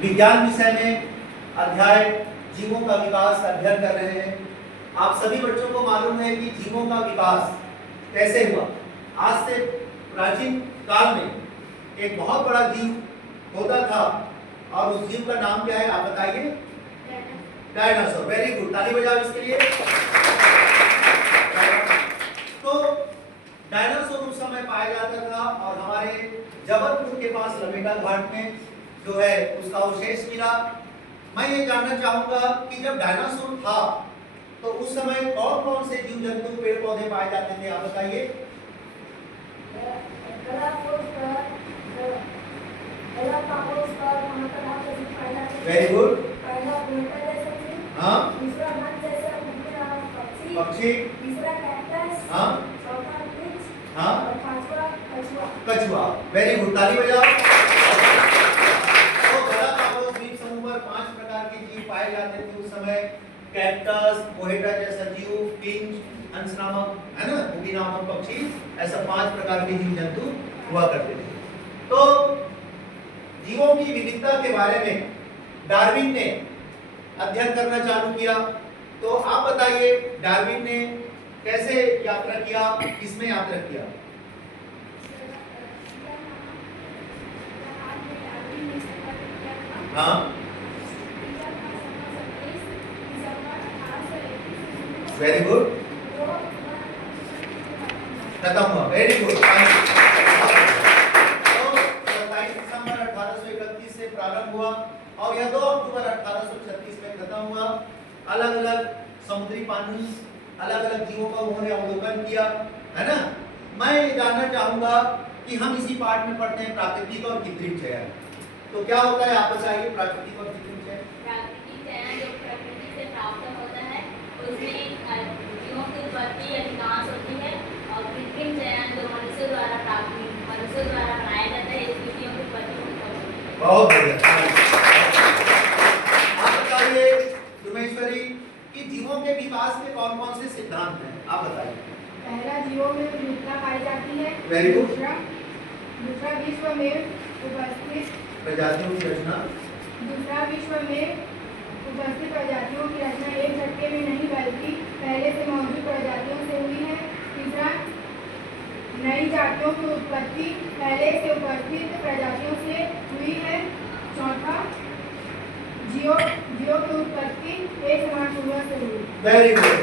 विज्ञान विषय में अध्याय जीवों का विकास का अध्ययन कर रहे हैं। आप सभी बच्चों को मालूम है कि जीवों का विकास कैसे हुआ। आज से प्राचीन काल में एक बहुत बड़ा जीव होता था और उस जीव का नाम क्या है आप बताइए? डायनासोर। वेरी गुड, ताली बजाओ इसके लिए। तो डायनासोर उस समय पाया जाता था और हमारे जबलपुर के पास लमेटा घाट में जो है उसका अवशेष मिला। मैं ये जानना चाहूंगा कि जब डायनासोर था तो उस समय कौन कौन से जीव जंतु पेड़ पौधे पाए जाते थे आप बताइए? Very good. हाँ, पक्षी, हाँ हाँ, कछुआ। वेरी गुड, ताली बजाओ। तो गालापागोस द्वीप समूह पर 5 प्रकार के जीव पाए जाते थे उस समय। कैक्टस, मोहेटा जैसा जीव, फिंच, हंस नामक है ना, कुकी नामक पक्षी, ऐसा 5 प्रकार के जीव जंतु हुआ करते थे। तो जीवों की विविधता के बारे में डार्विन ने अध्ययन करना चालू किया। तो आप बताइए डार्विन ने कैसे यात्रा किया, किसमें यात्रा किया? हाँ, वेरी गुड, खत्म हुआ। Very good. तो 27 दिसंबर 1831 से प्रारंभ हुआ और यह 2 अक्टूबर 1836 में खत्म हुआ। अलग अलग समुद्री पानी, अलग अलग जीवों का उन्होंने अवलोकन किया, है ना। मैं ये जानना चाहूंगा कि हम इसी पाठ में पढ़ते हैं प्राकृतिक और कृत्रिम चयन। तो क्या होता है आप बताइए? प्राकृतिक और कृत्रिम चयन। प्राकृतिक चयन जो प्रकृति से प्राप्त होता है उसमें जीवों की उत्पत्ति अधिकांश होती है और कृत्रिम चयन जो मनुष्य द्वारा बनाया जाता है इसमें जीवों की उत्पत्ति होती है। बहुत बढ़िया। आप बताइए दुमेश्वरी कि जीवों के विकास के कौन कौन से सिद्धांत हैं आप बताइए? पहला, जीवों में विविधता पाई जाती है। Very good. दूसरा विश्व में उपस्थित प्रजातियों की रचना। दूसरा, विश्व में उपस्थित प्रजातियों की रचना एक झटके में नहीं बल्कि पहले से मौजूद प्रजातियों से हुई है। तीसरा, नई जातियों की उत्पत्ति पहले से उपस्थित प्रजातियों से हुई है। चौथा, जीवों की उत्पत्ति एक समान पूर्वज से हुई। Very good.